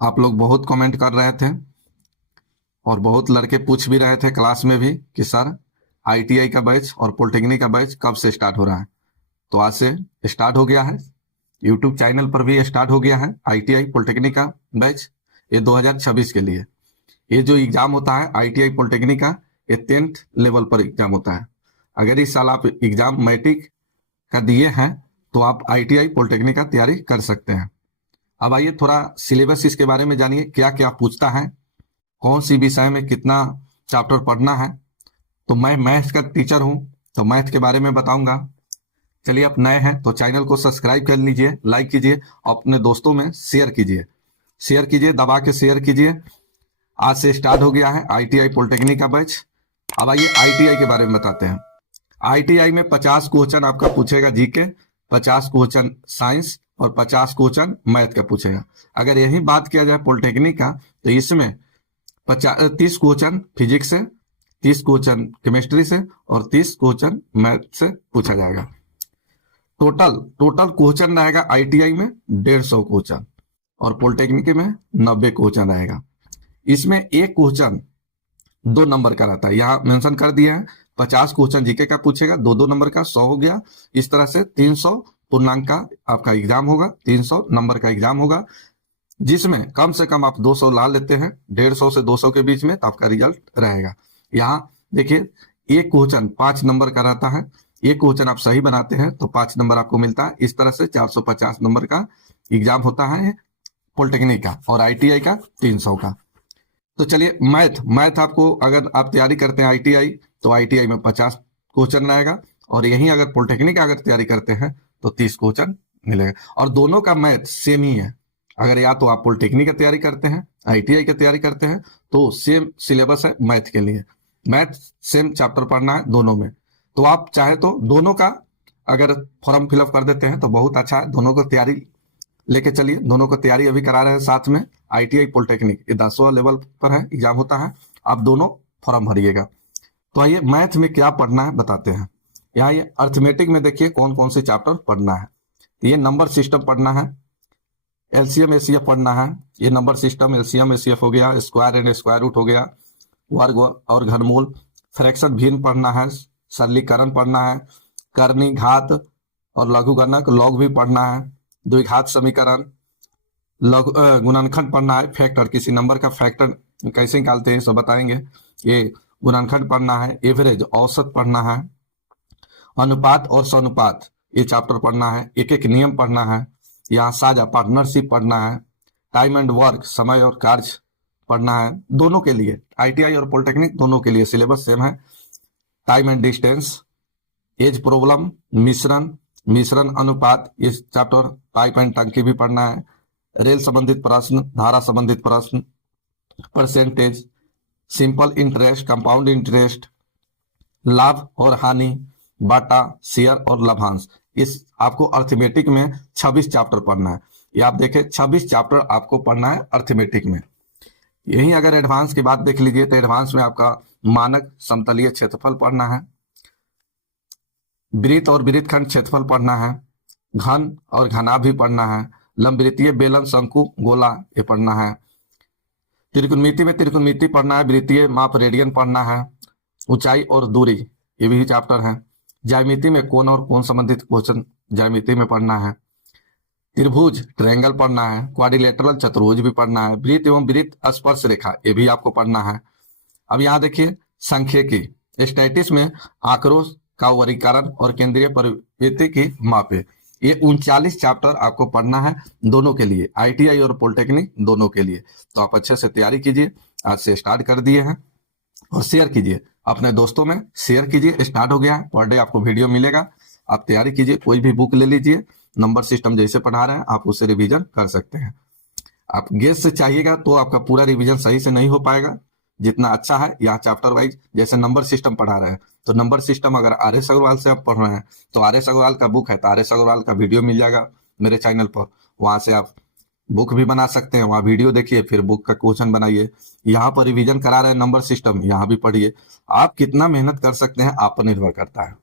आप लोग बहुत कमेंट कर रहे थे और बहुत लड़के पूछ भी रहे थे क्लास में भी कि सर आईटीआई का बैच और पॉलिटेक्निक का बैच कब से स्टार्ट हो रहा है। तो आज से स्टार्ट हो गया है। यूट्यूब चैनल पर भी स्टार्ट हो गया है आईटीआई पॉलिटेक्निक का बैच। ये 2026 के लिए ये जो एग्जाम होता है आईटीआई पॉलिटेक्निक का, ये 10th लेवल पर एग्जाम होता है। अगर इस साल आप एग्जाम मैट्रिक का दिए हैं तो आप आईटीआई पॉलिटेक्निक का तैयारी कर सकते हैं। अब आइए थोड़ा सिलेबस इसके बारे में जानिए, क्या क्या पूछता है, कौन सी विषय में कितना चैप्टर पढ़ना है। तो मैं मैथ का टीचर हूं तो मैथ के बारे में बताऊंगा। चलिए, आप नए हैं तो चैनल को सब्सक्राइब कर लीजिए, लाइक कीजिए, अपने दोस्तों में शेयर कीजिए, दबा के शेयर कीजिए। आज से स्टार्ट हो गया है आईटीआई पॉलिटेक्निक का बैच। अब आइए आईटीआई के बारे में बताते हैं। आईटीआई में 50 क्वेश्चन आपका पूछेगा जीके, 50 क्वेश्चन साइंस और 50 क्वेश्चन मैथ का पूछेगा। अगर यही बात किया जाए पॉलिटेक्निक का तो इसमें 30 क्वेश्चन फिजिक्स से, 30 क्वेश्चन केमिस्ट्री से और 30 क्वेश्चन मैथ से पूछा जाएगा। टोटल क्वेश्चन रहेगा आईटीआई में 150 क्वेश्चन और पॉलिटेक्निक में 90 क्वेश्चन रहेगा। इसमें एक क्वेश्चन 2 नंबर का रहता है, यहाँ मेंशन कर दिया है। 50 क्वेश्चन जीके का पूछेगा, 2 नंबर का, 100 हो गया। इस तरह से 300 पूर्णांक का आपका एग्जाम होगा, 300 नंबर का एग्जाम होगा, जिसमें कम से कम आप 200 ला लेते हैं, 150 से 200 के बीच में, तो आपका रिजल्ट रहेगा। यहाँ देखिए, एक क्वेश्चन 5 नंबर का रहता है। एक क्वेश्चन आप सही बनाते हैं तो 5 नंबर आपको मिलता है। इस तरह से 450 नंबर का एग्जाम होता है पॉलिटेक्निक का और आईटीआई का 300 का। तो चलिए, मैथ आपको अगर आप तैयारी करते हैं आईटीआई तो आईटीआई में 50 क्वेश्चन रहेगा और यहीं अगर पॉलिटेक्निक का अगर तैयारी करते हैं तो 30 क्वेश्चन मिलेगा। और दोनों का मैथ सेम ही है। अगर या तो आप पॉलिटेक्निक की तैयारी करते हैं, आईटीआई की तैयारी करते हैं, तो सेम सिलेबस है मैथ के लिए। मैथ सेम चैप्टर पढ़ना है दोनों में। तो आप चाहे तो दोनों का अगर फॉर्म फिलअप कर देते हैं तो बहुत अच्छा है। दोनों को तैयारी लेके चलिए, दोनों को तैयारी अभी करा रहे हैं साथ में। आईटीआई पॉलिटेक्निक ये 10वां लेवल पर है, एग्जाम होता है। आप दोनों फॉर्म भरिएगा। तो आइए मैथ में क्या पढ़ना है बताते हैं। यहाँ ये अर्थमेटिक में देखिए कौन कौन से चैप्टर पढ़ना है। ये नंबर सिस्टम पढ़ना है, एलसीएम एसीएफ पढ़ना है। ये नंबर सिस्टम एलसीएम एसीएफ हो गया, स्क्वायर एंड स्क्वायर रूट हो गया, वर्ग और घनमूल, फ्रैक्शन भिन्न पढ़ना है, सरलीकरण पढ़ना है, करनी घात और लघुगणक लॉग भी पढ़ना है, द्विघात समीकरण, लघु गुणनखंड पढ़ना है, फैक्टर, किसी नंबर का फैक्टर कैसे निकालते हैं सब बताएंगे। ये गुणनखंड पढ़ना है, एवरेज औसत पढ़ना है, अनुपात और समानुपात ये चैप्टर पढ़ना है, एक एक नियम पढ़ना है, यहाँ साझा पार्टनरशिप पढ़ना है, टाइम एंड वर्क समय और कार्य पढ़ना है। दोनों के लिए आईटीआई और पॉलिटेक्निक दोनों के लिए सिलेबस सेम है। Time and distance, age problem, मिश्रण अनुपात, इस चैप्टर पाइप एंड टंकी भी पढ़ना है, रेल संबंधित प्रश्न, धारा संबंधित प्रश्न, percentage, simple interest, compound interest, लाभ और हानि, बाटा, शेयर और लाभांश। इस आपको अर्थमेटिक में 26 चैप्टर पढ़ना है। ये आप देखें 26 चैप्टर आपको पढ़ना है अर्थमेटिक में। यही अगर एडवांस की बात देख लीजिए तो एडवांस में आपका मानक समतलीय क्षेत्रफल पढ़ना है, वृत्त और वृत्तखंड क्षेत्रफल पढ़ना है, घन और घनाभ भी पढ़ना है, लंबवृत्तीय बेलन शंकु गोला ये पढ़ना है, त्रिकोणमिति में त्रिकोणमिति पढ़ना है, वृत्तीय माप रेडियन पढ़ना है, ऊंचाई और दूरी ये भी चैप्टर है, ज्यामिति में कोण और कोण संबंधित क्वेश्चन ज्यामिति में पढ़ना है, त्रिभुज ट्रायंगल पढ़ना है, क्वाड्रिलेटरल चतुर्भुज भी पढ़ना है, वृत्त एवं वृत्त स्पर्श रेखा ये भी आपको पढ़ना है। अब यहाँ देखिए सांख्यिकी, स्टैटिस्टिक्स में आंकड़ों का वर्गीकरण और केंद्रीय प्रवृत्ति की मापे। ये 39 चैप्टर आपको पढ़ना है दोनों के लिए, आईटीआई और पॉलिटेक्निक दोनों के लिए। तो आप अच्छे से तैयारी कीजिए, आज से स्टार्ट कर दिए हैं और शेयर कीजिए अपने दोस्तों में, शेयर कीजिए। स्टार्ट हो गया है, पर डे आपको वीडियो मिलेगा, आप तैयारी कीजिए। कोई भी बुक ले लीजिए, नंबर सिस्टम जैसे पढ़ा रहे हैं आप उससे रिवीजन कर सकते हैं। आप गेस से चाहिएगा तो आपका पूरा रिवीजन सही से नहीं हो पाएगा जितना अच्छा है। यहाँ चैप्टर वाइज जैसे नंबर सिस्टम पढ़ा रहे हैं तो नंबर सिस्टम अगर आर एस अग्रवाल से आप पढ़ रहे हैं तो आर एस अग्रवाल का बुक है तो आर एस अग्रवाल का वीडियो मिल जाएगा मेरे चैनल पर, वहां से आप बुक भी बना सकते हैं। वहाँ वीडियो देखिए, फिर बुक का क्वेश्चन बनाइए। यहाँ पर रिवीजन करा रहे हैं नंबर सिस्टम, यहाँ भी पढ़िए। आप कितना मेहनत कर सकते हैं आप पर निर्भर करता है।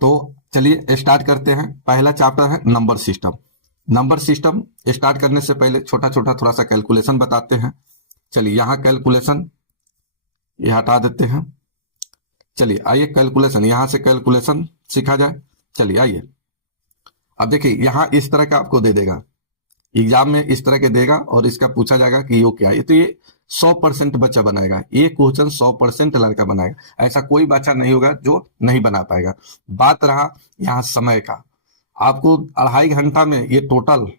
तो चलिए स्टार्ट करते हैं। पहला चैप्टर है number system. Number system start करने से पहले छोटा छोटा थोड़ा सा कैलकुलेशन बताते हैं। चलिए यहाँ कैलकुलेशन ये हटा देते हैं। चलिए आइए कैलकुलेशन, यहाँ से कैलकुलेशन सीखा जाए। चलिए आइए, अब देखिए यहाँ इस तरह का आपको दे देगा, एग्जाम में इस तरह के देगा और इसका पूछा जाएगा कि यो क्या है। तो ये 100% बच्चा बनाएगा, ये क्वेश्चन 100% लड़का बनाएगा, ऐसा कोई बच्चा नहीं होगा जो नहीं बना पाएगा। बात रहा यहाँ समय का, आपको 2.5 घंटा में ये टोटल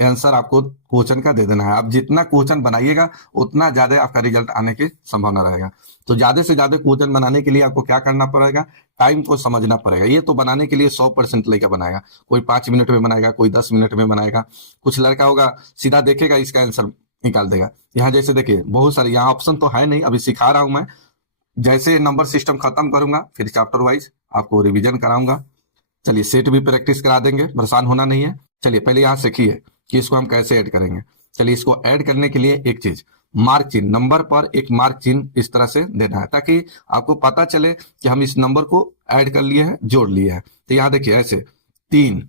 आंसर आपको क्वेश्चन का दे देना है। आप जितना क्वेश्चन बनाइएगा उतना ज्यादा आपका रिजल्ट आने की संभावना रहेगा। तो ज्यादा से ज्यादा क्वेश्चन बनाने के लिए आपको क्या करना पड़ेगा, टाइम को समझना पड़ेगा। ये तो बनाने के लिए 100% लेकर बनाएगा, कोई 5 मिनट में बनाएगा, कोई 10 मिनट में बनाएगा। कुछ लड़का होगा सीधा देखेगा इसका आंसर निकाल देगा। यहाँ जैसे देखिए बहुत सारे, यहाँ ऑप्शन तो है नहीं, अभी सिखा रहा हूं मैं। जैसे नंबर सिस्टम खत्म करूंगा फिर चैप्टर वाइज आपको रिविजन कराऊंगा। चलिए सेट भी प्रैक्टिस करा देंगे, परेशान होना नहीं है। चलिए पहले यहाँ सीखिए कि इसको हम कैसे ऐड करेंगे। चलिए इसको ऐड करने के लिए एक चीज, मार्क चिन्ह, नंबर पर एक मार्क चिन्ह इस तरह से देना है ताकि आपको पता चले कि हम इस नंबर को ऐड कर लिए हैं, जोड़ लिए हैं। तो यहाँ देखिए ऐसे 3,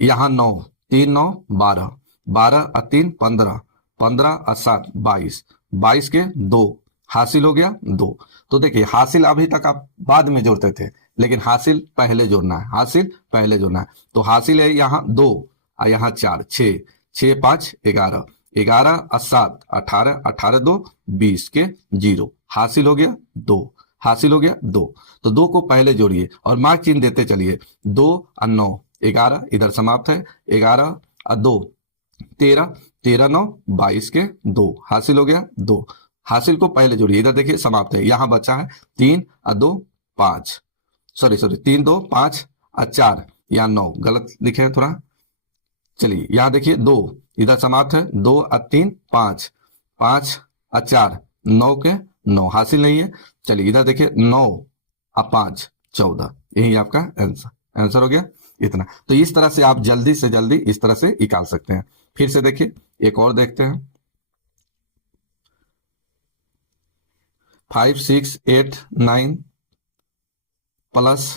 यहाँ 9, 3 9 12, 12 और 3 15, 15 और 7 22, 22 के 2 हासिल हो गया 2। तो देखिए हासिल अभी तक आप बाद में जोड़ते थे, लेकिन हासिल पहले जोड़ना है, हासिल पहले जोड़ना है। तो हासिल है यहाँ 2 और यहाँ 4, 6, 6 5 11, 11 और 7 18, 18 2 20 के 0 हासिल हो गया 2, हासिल हो गया 2। तो 2 को पहले जोड़िए और मार्क चिन्ह देते चलिए। 2 और 9 11, इधर समाप्त है, 11 और 2 13, 13 9 22 के 2 हासिल हो गया 2। हासिल को पहले जोड़िए, इधर देखिए समाप्त है, यहाँ बचा है 3 और 2 5, सॉरी 3 2 5 और 4, यहाँ 9 गलत लिखे हैं थोड़ा। चलिए यहाँ देखिए 2, इधर समाप्त है, 2 और 3 5, 5 और 4 9 के 9 हासिल नहीं है। चलिए इधर देखिए 9 और 5 14, यही आपका आंसर हो गया इतना। तो इस तरह से आप जल्दी से जल्दी इस तरह से निकाल सकते हैं। फिर से देखिए एक और देखते हैं, 5 6 8 9 प्लस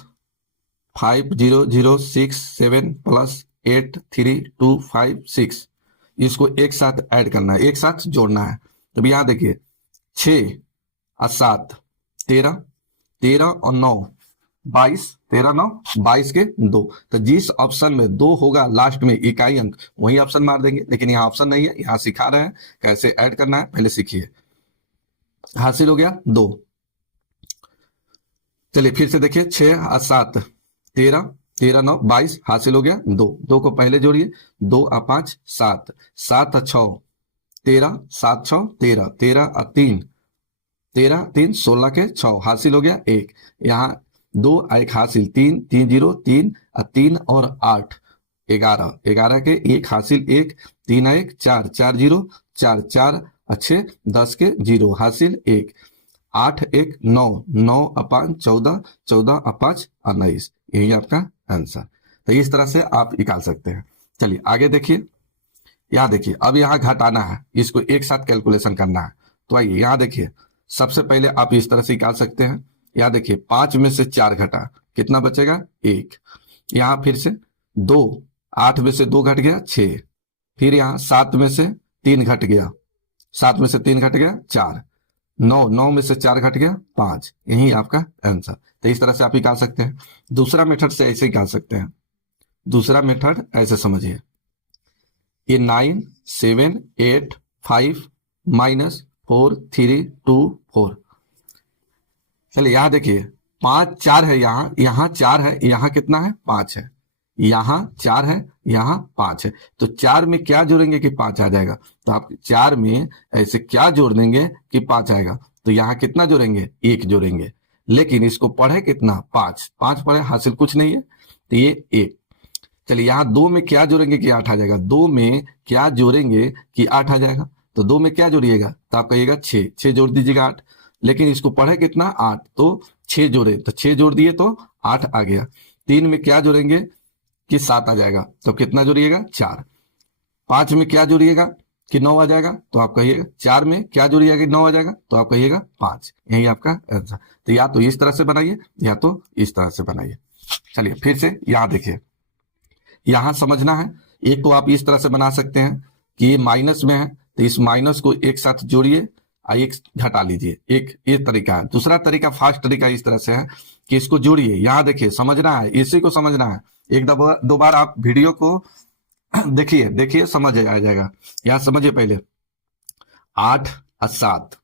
5 0 0 6 7 प्लस 8 3 2 5 6, इसको एक साथ ऐड करना है, एक साथ जोड़ना है। तो यहाँ देखिए 6 और 7 13, 13 और 9 22, 13 9 22 के 2। तो जिस ऑप्शन में 2 होगा लास्ट में इकाई अंक वही ऑप्शन मार देंगे, लेकिन यहाँ ऑप्शन नहीं है, यहाँ सिखा रहे हैं कैसे ऐड करना है, पहले सीखिए। हासिल हो गया 2। चलिए फिर से देखिए 6 और 7 13, 13 9 22 हासिल हो गया 2। 2 को पहले जोड़िए, 2 और 5 7, 7 और 6 13, 7 6 13, 13 और 3 13 3 16 के 6 हासिल हो गया 1। यहाँ 2 और 1 हासिल 3 3 0 3 और 3 और 8 11, 11 के 1 हासिल 1, 3 और 1 4 4 0 4 4 अच्छे 10 के 0 हासिल 1, 8 1 9 9 और 5 14, 14 और 5 19, यही आपका आंसर। तो इस तरह से आप निकाल सकते हैं। चलिए आगे देखिए, यहाँ देखिए अब यहाँ घटाना है, इसको एक साथ कैलकुलेशन करना है। तो आइए यहाँ देखिए, सबसे पहले आप इस तरह से निकाल सकते हैं। यहाँ देखिए 5 में से 4 घटा, कितना बचेगा 1। यहाँ फिर से 2, 8 में से 2 घट गया 6, फिर यहाँ 7 में से 3 घट गया, 7 में से 3 घट गया 4, 9 9 में से 4 घट गया 5, यही आपका आंसर। तो इस तरह से आप निकाल सकते हैं। दूसरा मेथड से ऐसे निकाल सकते हैं। दूसरा मेथड ऐसे समझिए, ये 9 7 8 5 -4 3 2 4। चलिए यहाँ देखिए 5 4 है, यहाँ 4 है, यहाँ कितना है 5 है, यहाँ 4 है, यहाँ 5 है। तो 4 में क्या जोड़ेंगे कि 5 आ जाएगा। तो आप 4 में ऐसे क्या जोड़ देंगे कि 5 आएगा। तो यहाँ कितना जोड़ेंगे 1 जोड़ेंगे, लेकिन इसको पढ़े कितना 5 पढ़े, हासिल कुछ नहीं है, तो ये 1। चलिए यहाँ 2 में क्या जोड़ेंगे कि 8 आ जाएगा। 2 में क्या जोड़ेंगे कि 8 आ जाएगा। तो 2 में क्या जोड़िएगा तो आप कहिएगा 6 जोड़ दीजिएगा 8, लेकिन इसको पढ़े कितना 8, तो 6 जोड़े, तो 6 जोड़ दिए तो 8 आ गया। 3 में क्या जोड़ेंगे कि 7 आ जाएगा, तो कितना जोड़िएगा 4। 5 में क्या जोड़िएगा कि 9 आ जाएगा, तो आप कहिएगा 4 में क्या जोड़िएगा कि 9 आ जाएगा, तो आप कहिएगा 5, यही आपका आंसर। तो या तो इस तरह से बनाइए या तो इस तरह से बनाइए। चलिए फिर से यहाँ देखिए, यहाँ समझना है, एक को आप इस तरह से बना सकते हैं कि ये माइनस में है तो इस माइनस को एक साथ जोड़िए और एक घटा लीजिए, एक ये तरीका है। दूसरा तरीका, फास्ट तरीका इस तरह से है कि इसको जोड़िए, यहाँ देखिए समझना है, इसी को समझना है। एक दो बार आप वीडियो को देखिए समझ आ जाएगा। यहाँ समझिए पहले, 8 और 7,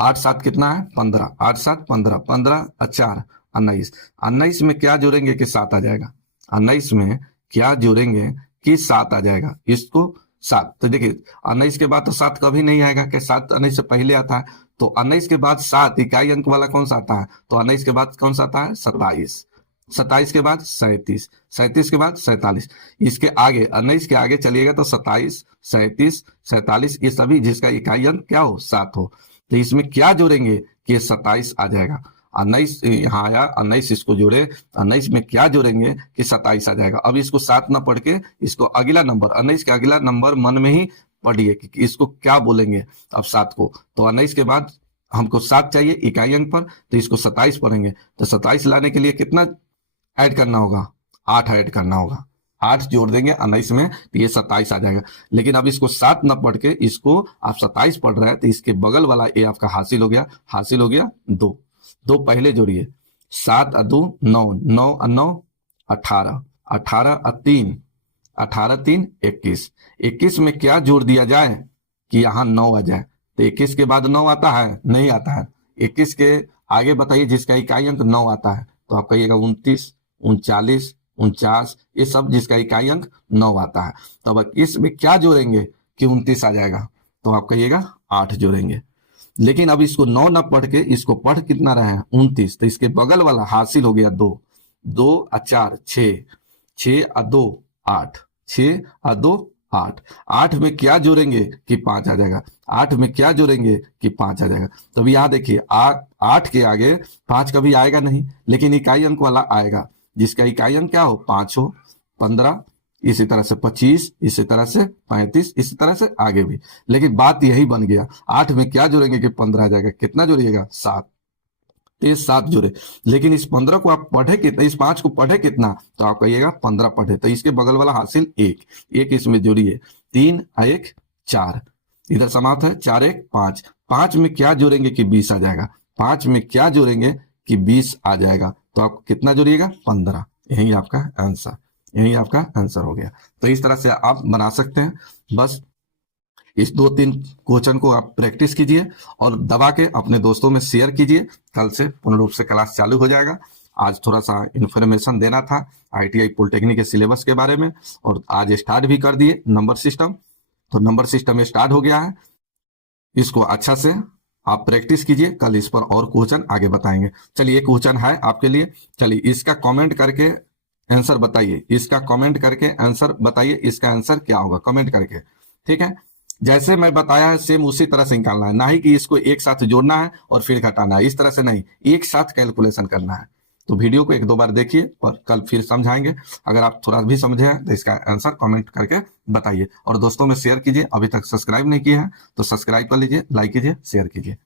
8 7 कितना है 15, 8 7 15, 15 और 4 19, 19 में क्या जोड़ेंगे कि 7 आ जाएगा, 19 में क्या जोड़ेंगे कि 7 आ जाएगा, इसको 7। तो देखिए 19 के बाद तो 7 कभी नहीं आएगा, कि 7 19 से पहले आता है, तो 19 के बाद 7 इकाई अंक वाला कौन सा आता है, तो 19 के बाद कौन सा आता है 27, 27 के बाद 37, 37 के बाद 47, इसके आगे 19 के आगे चलिएगा तो 27 37 47, ये सभी जिसका इकाई अंक क्या हो 7 हो, तो इसमें क्या जोड़ेंगे कि 27 आ जाएगा। 19 यहाँ आया, 19 इसको जोड़े, 19 में क्या जोड़ेंगे कि 27 आ जाएगा। अब इसको 7 ना पढ़ के इसको अगला नंबर 19 का अगला नंबर मन में ही पढ़िए कि इसको क्या बोलेंगे। अब 7 को, तो 19 के बाद हमको 7 चाहिए इकाई अंक पर, तो इसको 27 पढ़ेंगे, तो 27 लाने के लिए कितना ऐड करना होगा, 8 ऐड करना होगा, 8 जोड़ देंगे 19 में तो ये 27 आ जाएगा। लेकिन अब इसको 7 न पढ़ के इसको आप 27 पढ़ रहे हैं, तो इसके बगल वाला ये आपका हासिल हो गया 2, 2 पहले जोड़िए, 7 और 2 9, 9 और 9 18, 18 और 3 18 3 21, 21 में क्या जोड़ दिया जाए कि यहाँ 9 आ जाए, तो 21 के बाद 9 आता है, नहीं आता है। 21 के आगे बताइए जिसका इकाई अंक 9 आता है, तो आप कहिएगा 29 39 49, ये सब जिसका इकाई अंक 9 आता है। तो अब इसमें क्या जोड़ेंगे कि 29 आ जाएगा, तो आप कहिएगा 8 जोड़ेंगे। लेकिन अब इसको 9 न पढ़ के इसको पढ़ कितना रहे हैं 29, तो इसके बगल वाला हासिल हो गया 2, 2 और 4 6, 6 और 2 8, 6 और 2 8, 8 में क्या जोड़ेंगे कि 5 आ जाएगा, 8 में क्या जोड़ेंगे कि 5 आ जाएगा। तो अभी यहाँ देखिए 8 के आगे 5 कभी आएगा नहीं, लेकिन इकाई अंक वाला आएगा, जिसका इकाई अंक क्या हो 5 हो, 15, इसी तरह से 25, इसी तरह से 35, इसी तरह से आगे भी। लेकिन बात यही बन गया, 8 में क्या जोड़ेंगे कि 15 आ जाएगा, कितना जोड़िएगा 7, तो ये 7 जोड़े। लेकिन इस 15 को आप पढ़े कितना, इस 5 को पढ़े कितना, तो आप कहिएगा 15 पढ़े, तो इसके बगल वाला हासिल 1, 1 इसमें जोड़िए, 3 और 1 4, इधर समाप्त है, 4 1 5, 5 में क्या जोड़ेंगे कि 20 आ जाएगा, 5 में क्या जोड़ेंगे कि 20 आ जाएगा, तो आप कितना जोड़िएगा 15, यही आपका आंसर, यही आपका आंसर हो गया। तो इस तरह से आप बना सकते हैं। बस इस 2-3 क्वेश्चन को आप प्रैक्टिस कीजिए और दबा के अपने दोस्तों में शेयर कीजिए। कल से पूर्ण रूप से क्लास चालू हो जाएगा। आज थोड़ा सा इन्फॉर्मेशन देना था ITI पॉलिटेक्निक के सिलेबस के बारे में, और आज स्टार्ट भी कर दिए नंबर सिस्टम, तो नंबर सिस्टम स्टार्ट हो गया है। इसको अच्छा से आप प्रैक्टिस कीजिए, कल इस पर और क्वेश्चन आगे बताएंगे। चलिए एक क्वेश्चन है आपके लिए, चलिए इसका कमेंट करके आंसर बताइए, इसका कमेंट करके आंसर बताइए, इसका आंसर क्या होगा कमेंट करके, ठीक है। जैसे मैं बताया है सेम उसी तरह से निकालना है, ना ही कि इसको एक साथ जोड़ना है और फिर घटाना है, इस तरह से नहीं, एक साथ कैलकुलेशन करना है। तो वीडियो को 1-2 बार देखिए और कल फिर समझाएंगे। अगर आप थोड़ा भी समझे हैं तो इसका आंसर कमेंट करके बताइए और दोस्तों में शेयर कीजिए। अभी तक सब्सक्राइब नहीं किए हैं तो सब्सक्राइब कर लीजिए, लाइक कीजिए, शेयर कीजिए।